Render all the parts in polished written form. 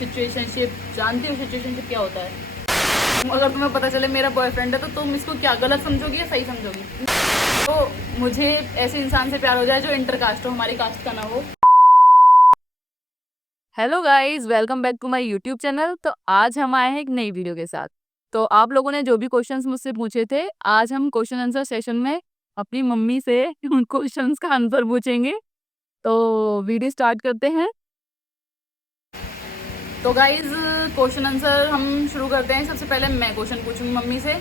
Situationship, जानती हो situationship क्या होता है? अगर तुम्हें पता चले मेरा बॉयफ्रेंड है तो तुम इसको क्या गलत समझोगी या सही समझोगी? तो मुझे ऐसे इंसान से प्यार हो जाए जो इंटरकास्ट हो, हमारी कास्ट का ना हो। Hello guys, welcome back to my YouTube channel. तो आज हम आए हैं एक नई वीडियो के साथ। तो आप लोगों ने जो भी क्वेश्चंस मुझसे पूछे थे, आज हम क्वेश्चन आंसर सेशन में अपनी मम्मी से उन क्वेश्चंस का आंसर पूछेंगे। तो वीडियो स्टार्ट करते हैं। तो गाइज क्वेश्चन आंसर हम शुरू करते हैं। सबसे पहले मैं क्वेश्चन पूछूंगी मम्मी से,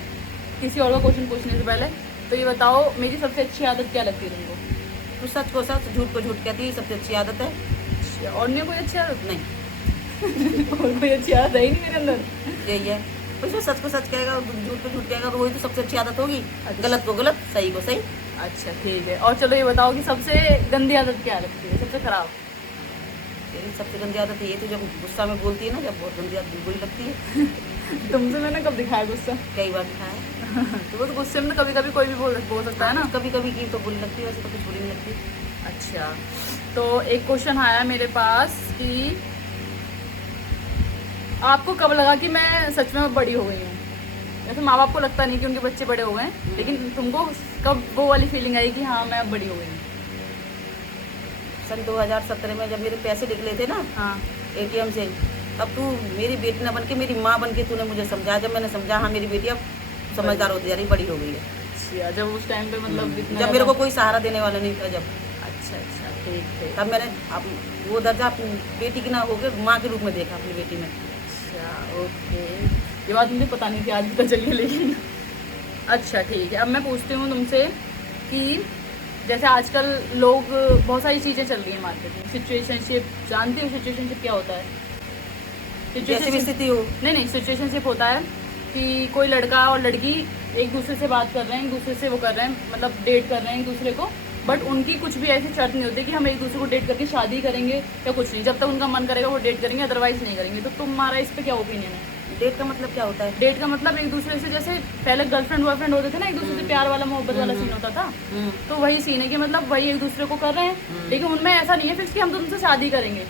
किसी और का क्वेश्चन पूछने से पहले। तो ये बताओ, मेरी सबसे अच्छी आदत क्या लगती है तुमको? तो सच को सच, झूठ को झूठ कहती है, सबसे अच्छी आदत है। अच्छा, और नहीं कोई अच्छी आदत? नहीं, और कोई अच्छी आदत है ही नहीं मेरे अंदर। यही है। उसमें सच को सच कहेगा और झूठ को झूठ कहेगा तो वही तो सबसे अच्छी आदत होगी। अच्छा। गलत को गलत, सही को सही। अच्छा ठीक है। और चलो ये बताओ कि सबसे गंदी आदत क्या लगती है, सबसे खराब? तेरी सबसे गंदी आदत ये तो जब गुस्सा में बोलती है ना, जब बहुत गंदी आदत बुरी लगती है। तुमसे मैंने कब दिखाया गुस्सा? कई बार दिखाया है। तो वो तो गुस्से में कभी कभी कोई भी बोल सकता है ना। कभी कभी की तो बुरी लगती है, वैसे तो कुछ बुरी नहीं लगती। अच्छा, तो एक क्वेश्चन आया मेरे पास कि आपको कब लगा कि मैं सच में बड़ी हो गई हूँ? जैसे माँ बाप को लगता नहीं कि उनके बच्चे बड़े हो गए हैं, लेकिन तुमको कब वो वाली फीलिंग आई कि हाँ मैं अब बड़ी हो गई हूँ? सन 2017 में जब मेरे पैसे निकले थे ना हाँ। ATM से, तब तू मेरी बेटी ना बन के मेरी माँ बन के तूने मुझे समझा। जब मैंने समझा हाँ मेरी बेटी अब समझदार होती जा रही, बड़ी हो गई है। अच्छा, जब उस टाइम पे मतलब इतना जब मेरे को कोई सहारा देने वाला नहीं था, जब अच्छा अच्छा ठीक है। तब मैंने अब वो दर्जा अपनी बेटी की ना होकर माँ के रूप में देखा अपनी बेटी में। अच्छा ओके, ये बात मुझे पता नहीं थी, आज पता चली। लेकिन अच्छा ठीक है। अब मैं पूछती हूँ तुमसे कि जैसे आजकल लोग, बहुत सारी चीज़ें चल रही हैं मार्केट में। सिचुएशनशिप, जानती हो सिचुएशनशिप क्या होता है? जैसी भी स्थिति हो। नहीं, सिचुएशनशिप होता है कि कोई लड़का और लड़की एक दूसरे से बात कर रहे हैं, एक दूसरे से वो कर रहे हैं, मतलब डेट कर रहे हैं एक दूसरे को। बट उनकी कुछ भी ऐसी शर्त नहीं होती कि हम एक दूसरे को डेट करके शादी करेंगे या कुछ नहीं। जब तक उनका मन करेगा वो डेट करेंगे, अदरवाइज नहीं करेंगे। तो तुम्हारा इस पर क्या ओपिनियन है? डेट का मतलब क्या होता है? डेट का मतलब एक दूसरे से, जैसे पहले गर्लफ्रेंड बॉयफ्रेंड होते थे ना, एक दूसरे से प्यार वाला मोहब्बत वाला सीन होता था। तो वही सीन है कि मतलब वही एक दूसरे को कर रहे हैं, लेकिन उनमें ऐसा नहीं है फिक्स कि हम तुमसे शादी करेंगे।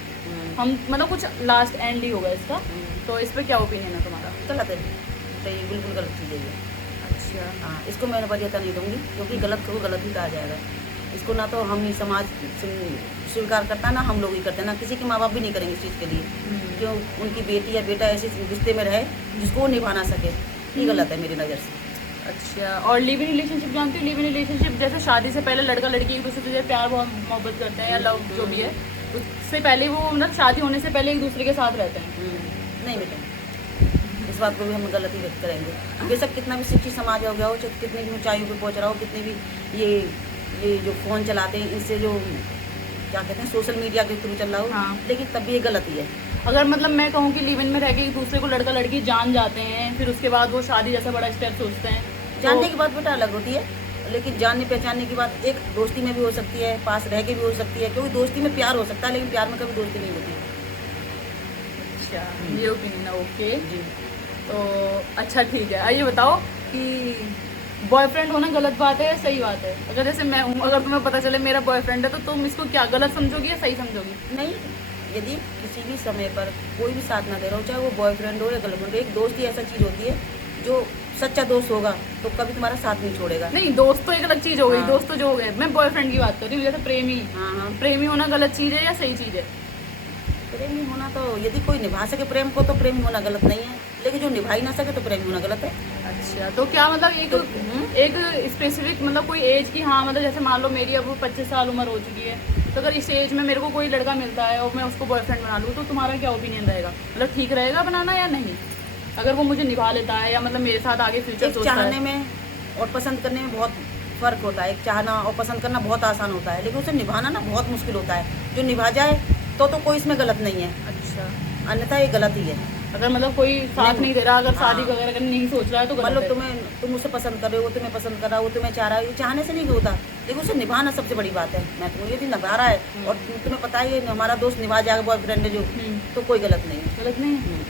हम मतलब कुछ लास्ट एंड ही होगा इसका। तो इस पर क्या ओपिनियन है तुम्हारा? गलत है, तो ये बिल्कुल गलत चीज़ है ये। अच्छा हाँ, इसको मैं वरीयता नहीं दूंगी, क्योंकि गलत को गलत ही कहा जाएगा। इसको ना तो हम ही समाज स्वीकार करता, ना हम लोग ही करते, ना किसी के माँ बाप भी नहीं करेंगे इस चीज़ के लिए। क्यों उनकी बेटी या बेटा ऐसे रिश्ते में रहे जिसको वो निभा ना सके, ये गलत है मेरी नज़र से। अच्छा, और लिव इन रिलेशनशिप जानती हो? लिव इन रिलेशनशिप जैसे शादी से पहले लड़का लड़की एक दूसरे से प्यार मोहब्बत करते हैं या लव जो भी है, उससे पहले वो मतलब शादी होने से पहले एक दूसरे के साथ रहते हैं। नहीं बेटा, इस बात को भी हम गलत ही व्यक्त करेंगे। बेशक कितना भी शिक्षित समाज हो गया हो, चाहे कितनी भी ऊंचाइयों पर पहुंच रहा हो, कितने भी ये जो फ़ोन चलाते हैं, इनसे जो क्या कहते हैं सोशल मीडिया के थ्रू चल रहा हो, हाँ। लेकिन तब भी ये गलत ही है। अगर मतलब मैं कहूँ कि लिव इन में रह के एक दूसरे को लड़का लड़की जान जाते हैं, फिर उसके बाद वो शादी जैसा बड़ा स्टेप सोचते हैं, जानने की बात बेटा अलग होती है, लेकिन जानने पहचानने की बात एक दोस्ती में भी हो सकती है, पास रह के भी हो सकती है। क्योंकि दोस्ती में प्यार हो सकता है, लेकिन प्यार में कभी दोस्ती नहीं होती है। अच्छा, ये ओपिनियन है। ओके जी। तो अच्छा ठीक है। आइए बताओ कि बॉयफ्रेंड होना गलत बात है या सही बात है? अगर जैसे मैं हूँ, अगर तुम्हें पता चले मेरा बॉयफ्रेंड है तो तुम इसको क्या गलत समझोगी या सही समझोगी? नहीं, यदि किसी भी समय पर कोई भी साथ ना दे रहा हो, चाहे वो बॉयफ्रेंड हो या गर्लफ्रेंड हो, एक दोस्त ही ऐसा चीज़ होती है जो सच्चा दोस्त होगा तो कभी तुम्हारा साथ नहीं छोड़ेगा। नहीं, दोस्त तो एक अलग चीज़ हो गई। हाँ। दोस्त तो जो हो गए, मैं बॉयफ्रेंड की बात कर रही हूँ। जैसे प्रेमी, हाँ हाँ, प्रेमी होना गलत चीज़ है या सही चीज़ है? प्रेमी होना तो यदि कोई निभा सके प्रेम को तो प्रेमी होना गलत नहीं है, लेकिन जो निभा ही ना सके तो प्रेमी होना गलत है। अच्छा, तो क्या मतलब एक स्पेसिफिक मतलब कोई एज की, हाँ मतलब जैसे मान लो मेरी अब 25 साल उम्र हो चुकी है, तो अगर इस एज में मेरे को कोई लड़का मिलता है और मैं उसको बॉयफ्रेंड बना लूँ, तो तुम्हारा क्या ओपिनियन रहेगा? मतलब ठीक रहेगा बनाना या नहीं, अगर वो मुझे निभा लेता है या मतलब मेरे साथ आगे फ्यूचर एक सोचता चाहने है? में और पसंद करने में बहुत फ़र्क होता है। एक चाहना और पसंद करना बहुत आसान होता है, लेकिन उसे निभाना ना बहुत मुश्किल होता है। जो निभा जाए तो कोई इसमें गलत नहीं है, अच्छा, अन्यथा ये गलत ही है। अगर मतलब कोई साथ नहीं दे रहा, अगर शादी हाँ। वगैरह करने नहीं सोच रहा है तो गलत मतलब है। तुम उसे पसंद कर रहे हो, वो तुम्हें पसंद कर रहा है, वो तुम्हें चाह रहा है, ये चाहने से नहीं होता, लेकिन उसे निभाना सबसे बड़ी बात है। मैं तुम्हें यदि निभा रहा है और तुम्हें पता है ये हमारा दोस्त निभा जाएगा बॉयफ्रेंड है जो, तो कोई गलत नहीं है। गलत नहीं है।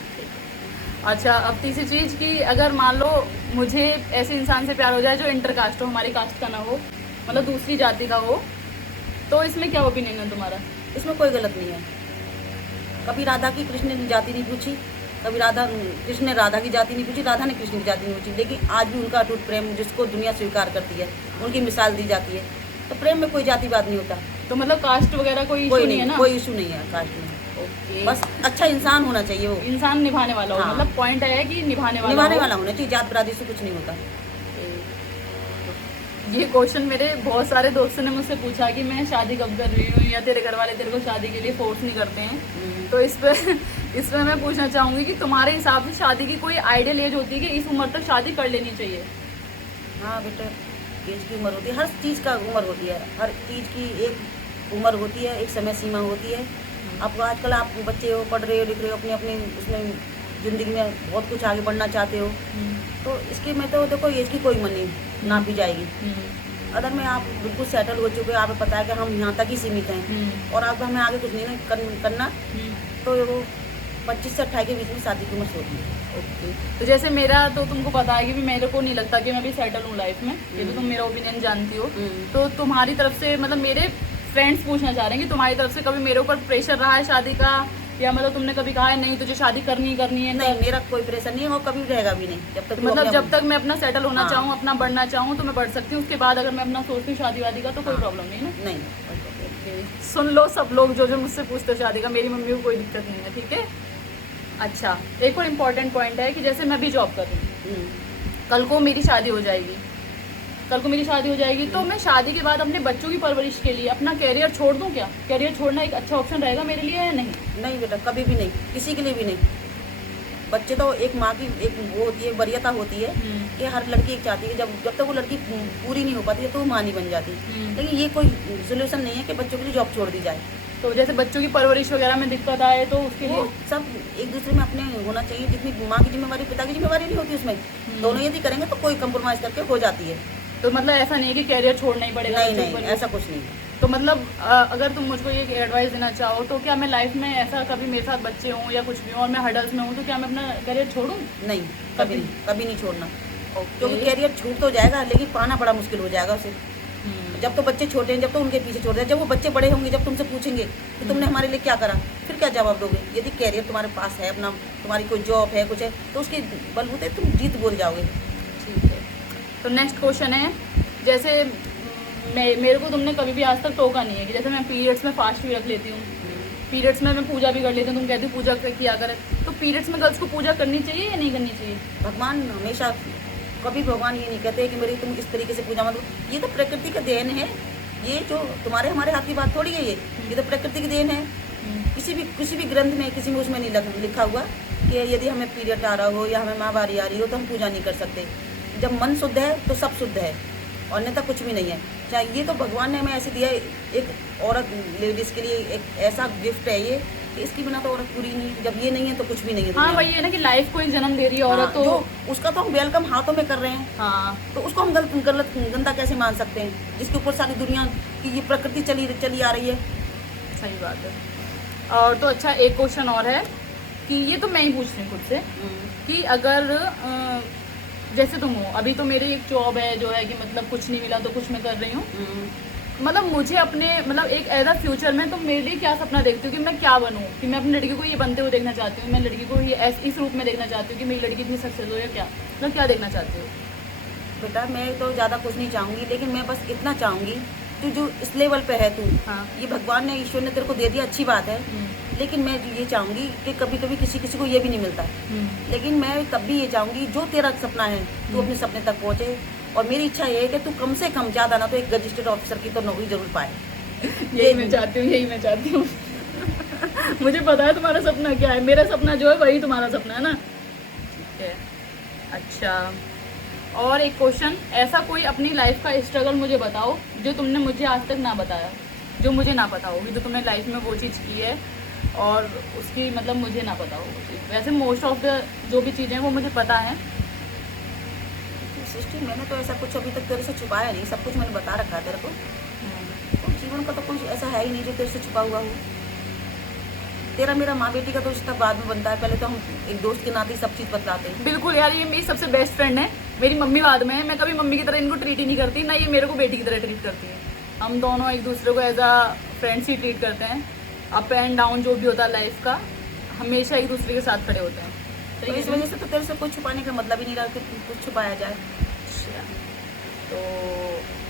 अच्छा, अब तीसरी चीज़ कि अगर मान लो मुझे ऐसे इंसान से प्यार हो जाए जो इंटरकास्ट हो, हमारी कास्ट का ना हो, मतलब दूसरी जाति का हो, तो इसमें क्या ओपिनियन है तुम्हारा? इसमें कोई गलत नहीं है। कभी राधा की कृष्ण ने जाति नहीं पूछी, कभी कृष्ण ने राधा की जाति नहीं पूछी, राधा ने कृष्ण की जाति नहीं पूछी, लेकिन आज भी उनका अटूट प्रेम जिसको दुनिया स्वीकार करती है, उनकी मिसाल दी जाती है। तो प्रेम में कोई जातिवाद नहीं होता। तो मतलब कास्ट वगैरह कोई इशू कोई नहीं है ना? कोई इशू नहीं है कास्ट में। ओके। बस अच्छा इंसान होना चाहिए, वो इंसान निभाने वाला हो। हाँ। मतलब पॉइंट है कि निभाने वाला होना चाहिए, जात बरादरी से कुछ नहीं होता। ये क्वेश्चन मेरे बहुत सारे दोस्तों ने मुझसे पूछा कि मैं शादी कब कर रही हूँ, या तेरे घर वाले तेरे को शादी के लिए फोर्स नहीं करते हैं। तो इसमें मैं पूछना चाहूँगी कि तुम्हारे हिसाब से शादी की कोई आइडियल एज होती है कि इस उम्र तक शादी कर लेनी चाहिए? हाँ बेटा, एज की उम्र होती है, हर चीज़ का उम्र होती है, हर चीज़ की एक उम्र होती है, एक समय सीमा होती है। आपको आजकल आप बच्चे हो, पढ़ रहे हो, लिख रहे हो, अपनी अपनी उसमें ज़िंदगी में बहुत कुछ आगे बढ़ना चाहते हो, तो इसकी में तो देखो एज की कोई मनी ना भी जाएगी। अगर मैं आप बिल्कुल सेटल हो चुके हो, आपको पता है कि हम यहाँ तक ही सीमित हैं और अब हमें आगे कुछ नहीं करना, तो वो 25 से 28 के बीच में शादी की उम्र होती है। ओके। तो जैसे मेरा तो तुमको पता है कि मेरे को नहीं लगता कि मैं भी सेटल हूँ लाइफ में, ये तो तुम मेरा ओपिनियन जानती हो। तो तुम्हारी तरफ से मतलब मेरे फ्रेंड्स पूछना चाह रहे हैं कि तुम्हारी तरफ से कभी मेरे ऊपर प्रेशर रहा है शादी का, या मतलब तुमने कभी कहा है नहीं तुझे शादी करनी है? नहीं, मेरा कोई प्रेशर नहीं है और कभी रहेगा भी नहीं। जब तक मतलब जब तक मैं अपना सेटल होना हाँ। चाहूँ, अपना बढ़ना चाहूँ तो मैं बढ़ सकती हूँ। उसके बाद अगर मैं अपना सोचती हूँ शादी वादी का तो कोई प्रॉब्लम नहीं है ना? नहीं। सुन लो सब लोग जो मुझसे पूछते हो शादी का, मेरी मम्मी को कोई दिक्कत नहीं है, ठीक है? अच्छा, एक और इम्पॉर्टेंट पॉइंट है कि जैसे मैं भी जॉब कर रही हूँ, कल को मेरी शादी हो जाएगी, तो मैं शादी के बाद अपने बच्चों की परवरिश के लिए अपना कैरियर छोड़ दूँ क्या? कैरियर छोड़ना एक अच्छा ऑप्शन रहेगा मेरे लिए या नहीं? नहीं बेटा, कभी भी नहीं, किसी के लिए भी नहीं। बच्चे तो एक माँ की एक वो होती है, वरीयता होती है कि हर लड़की एक चाहती है जब तक वो लड़की पूरी नहीं हो पाती है तो वो माँ नहीं बन जाती। लेकिन ये कोई सोल्यूशन नहीं है कि बच्चों के लिए जॉब छोड़ दी जाए। तो जैसे बच्चों की परवरिश वगैरह में दिक्कत आए तो उसके लिए सब एक दूसरे में अपने होना चाहिए। जितनी माँ की जिम्मेवारी पिता की जिम्मेवारी नहीं होती उसमें, दोनों यदि करेंगे तो कोई कंप्रोमाइज़ करके हो जाती है। तो मतलब ऐसा नहीं है कि कैरियर छोड़ना ही पड़ेगा? नहीं, ऐसा कुछ नहीं। तो मतलब अगर तुम मुझको ये एडवाइस देना चाहो तो क्या मैं लाइफ में ऐसा कभी मेरे साथ बच्चे हों या कुछ भी हो और मैं हडल्स में हूँ तो क्या मैं अपना कैरियर छोड़ूं? नहीं, कभी नहीं छोड़ना। क्योंकि कैरियर छूट तो जाएगा लेकिन पाना बड़ा मुश्किल हो जाएगा उसे। जब तो बच्चे छोटे हैं, जब तो उनके पीछे छोड़ दे, जब वो बच्चे बड़े होंगे, जब तुमसे पूछेंगे कि तुमने हमारे लिए क्या करा, फिर क्या जवाब दोगे? यदि कैरियर तुम्हारे पास है, अपना तुम्हारी कोई जॉब है, कुछ है, तो उसके बलबूते तुम जीत बोल जाओगे। ठीक है। तो नेक्स्ट क्वेश्चन है, जैसे मेरे को तुमने कभी भी आज तक टोका नहीं है कि जैसे मैं पीरियड्स में फास्ट भी रख लेती हूँ, पीरियड्स में मैं पूजा भी कर लेती हूँ, तुम कहती हो पूजा किया करें, तो पीरियड्स में गर्ल्स को पूजा करनी चाहिए या नहीं करनी चाहिए? भगवान हमेशा कभी भगवान ये नहीं कहते कि मेरी तुम इस तरीके से पूजा मत करो। ये तो प्रकृति का देन है, ये जो तुम्हारे हमारे हाथ की बात थोड़ी है, ये तो प्रकृति की देन है। किसी भी ग्रंथ में किसी में उसमें नहीं लिखा हुआ कि यदि हमें पीरियड आ रहा हो या हमें माहवारी आ रही हो तो हम पूजा नहीं कर सकते। जब मन शुद्ध है तो सब शुद्ध है और अन्यथा कुछ भी नहीं है। चाहे ये तो भगवान ने हमें ऐसे दिया है, एक औरत लेडीज़ के लिए एक ऐसा गिफ्ट है ये कि इसकी बिना तो औरत पूरी नहीं। जब ये नहीं है तो कुछ भी नहीं है। हाँ, वही है ना कि लाइफ को एक जन्म दे रही है औरत, तो उसका तो हम वेलकम हाथों में कर रहे हैं। हाँ, तो उसको हम गलत गंदा कैसे मान सकते हैं जिसके ऊपर सारी दुनिया की ये प्रकृति चली आ रही है। सही बात है। और तो अच्छा, एक क्वेश्चन और है कि ये तो मैं ही पूछ रही हूँ खुद से कि अगर जैसे तुम हो, अभी तो मेरी एक जॉब है जो है कि मतलब कुछ नहीं मिला तो कुछ मैं कर रही हूँ, मतलब मुझे अपने मतलब एक एज अ फ्यूचर में तुम मेरे लिए क्या सपना देखती हो कि मैं क्या बनूँ, कि मैं अपनी लड़की को ये बनते हुए देखना चाहती हूँ, मैं लड़की को ये इस रूप में देखना चाहती हूँ कि मेरी लड़की इतनी सक्सेस हो, या क्या मतलब क्या देखना चाहती हूँ? बेटा मैं तो ज़्यादा कुछ नहीं चाहूँगी, लेकिन मैं बस इतना चाहूँगी तू जो इस लेवल पे है तू, हाँ। ये भगवान ने, ईश्वर ने तेरे को दे दिया, अच्छी बात है। लेकिन मैं ये चाहूँगी कि कभी कभी किसी को ये भी नहीं मिलता, लेकिन मैं तब भी ये चाहूँगी जो तेरा सपना है तू अपने सपने तक पहुँचे। और मेरी इच्छा ये है कि तू कम से कम ज़्यादा ना तो एक रजिस्टर्ड ऑफिसर की तो नौकरी जरूर पाए। यही मैं चाहती हूँ मुझे पता है तुम्हारा सपना क्या है, मेरा सपना जो है वही तुम्हारा सपना है ना। ठीक है। अच्छा, और एक क्वेश्चन, ऐसा कोई अपनी लाइफ का स्ट्रगल मुझे बताओ जो तुमने मुझे आज तक ना बताया, जो मुझे ना पता होगी, जो तुमने लाइफ में वो चीज़ की है और उसकी मतलब मुझे ना पता हो वो चीज़। वैसे मोस्ट ऑफ द जो भी चीज़ें वो मुझे पता है। सृष्टि, मैंने तो ऐसा कुछ अभी तक तेरे से छुपाया नहीं, सब कुछ मैंने बता रखा है तेरे को। तो जीवन का तो कुछ ऐसा है ही नहीं जो तेरे से छुपा हुआ हो। तेरा मेरा माँ बेटी का तो रिश्ता बाद में बनता है, पहले तो हम एक दोस्त के नाते सब चीज़ बतलाते हैं। बिल्कुल यार, ये मेरी सबसे बेस्ट फ्रेंड है, मेरी मम्मी बाद में है। मैं कभी मम्मी की तरह इनको ट्रीट ही नहीं करती, ना ये मेरे को बेटी की तरह ट्रीट करती है। हम दोनों एक दूसरे को एज अ फ्रेंड्स ही ट्रीट करते हैं। अप एंड डाउन जो भी होता है लाइफ का हमेशा एक दूसरे के साथ खड़े होते हैं। तो सही इस है। वजह से तो तेरे से कुछ छुपाने का मतलब ही नहीं रहा कि कुछ छुपाया जाए। तो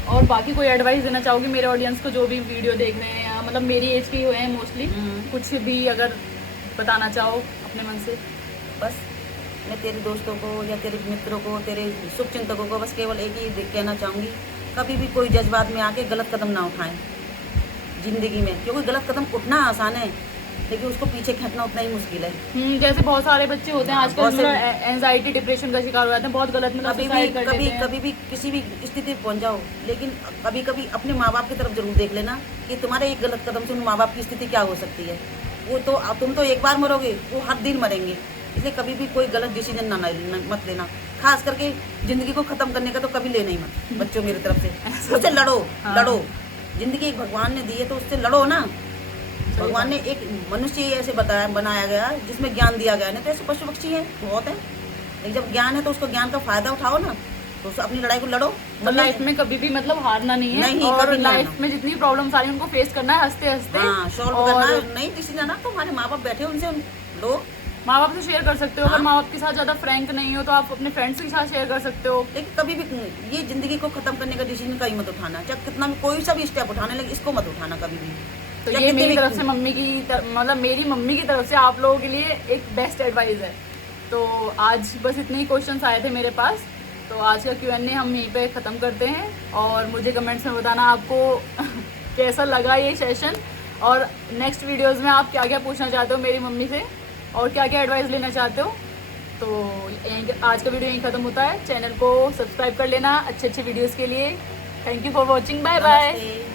और बाकी कोई एडवाइस देना चाहोगी मेरे ऑडियंस को जो भी वीडियो देख रहे हैं, या मतलब मेरी एज के ही हुए हैं मोस्टली, कुछ भी अगर बताना चाहो अपने मन से? बस मैं तेरे दोस्तों को या तेरे मित्रों को, तेरे शुभचिंतकों को बस केवल एक ही कहना चाहूँगी, कभी भी कोई जज्बात में आके गलत कदम ना उठाएं ज़िंदगी में, क्योंकि गलत कदम उठना आसान है लेकिन उसको पीछे खींचना उतना ही मुश्किल है। जैसे बहुत सारे बच्चे होते हैं आजकल बहुत से- मतलब एंजाइटी डिप्रेशन का शिकार हो जाते हैं, बहुत गलत मतलब सुसाइड कर लेते हैं। कभी भी किसी भी स्थिति में पहुंच जाओ, लेकिन कभी कभी अपने माँ बाप की तरफ जरूर देख लेना कि तुम्हारे एक गलत कदम से उन माँ बाप की स्थिति क्या हो सकती है। वो तो तुम तो एक बार मरोगे, वो हर दिन मरेंगे। इसलिए कभी भी कोई गलत डिसीजन मत लेना, खास करके जिंदगी को खत्म करने का तो कभी लेना ही मत बच्चों मेरी तरफ से। उससे लड़ो। हाँ। लड़ो, जिंदगी एक भगवान ने दी है तो उससे लड़ो ना। भगवान ने एक मनुष्य ही ऐसे बनाया गया जिसमें ज्ञान दिया गया, नहीं तो ऐसे पशु पक्षी हैं बहुत है, लेकिन जब ज्ञान है तो उसको ज्ञान का फायदा उठाओ ना, तो उससे अपनी लड़ाई को लड़ो। तो लाइफ में कभी भी मतलब हारना नहीं है, नहीं, और कभी नहीं लाइफ हारना। में जितनी प्रॉब्लम्स आ रही है उनको फेस करना है हंसते हंसते। हाँ, सॉल्व करना नहीं डिसीजन ना, तो हमारे माँ बाप बैठे उनसे लो। माँ बाप से शेयर कर सकते हो, अगर हाँ। माँ बाप के साथ ज्यादा फ्रैंक नहीं हो तो आप अपने फ्रेंड्स के साथ शेयर कर सकते हो। लेकिन कभी भी ये जिंदगी को खत्म करने का डिसीजन कहीं मत उठाना, चाहे कितना भी कोई सा भी स्टेप उठाने लगे इसको मत उठाना कभी भी। तो चाहे ये कितने मेरी भी- तरफ से मतलब मेरी मम्मी की तरफ से आप लोगों के लिए एक बेस्ट एडवाइस है। तो आज बस इतने ही क्वेश्चंस आए थे मेरे पास, तो आज का Q&A हम यहीं पे ख़त्म करते हैं। और मुझे कमेंट्स में बताना आपको कैसा लगा ये सेशन, और नेक्स्ट वीडियोस में आप क्या क्या पूछना चाहते हो मेरी मम्मी से और क्या क्या एडवाइस लेना चाहते हो। तो आज का वीडियो यहीं ख़त्म होता है। चैनल को सब्सक्राइब कर लेना अच्छे अच्छे वीडियोज़ के लिए। Thank you for watching, bye bye. नमस्ते।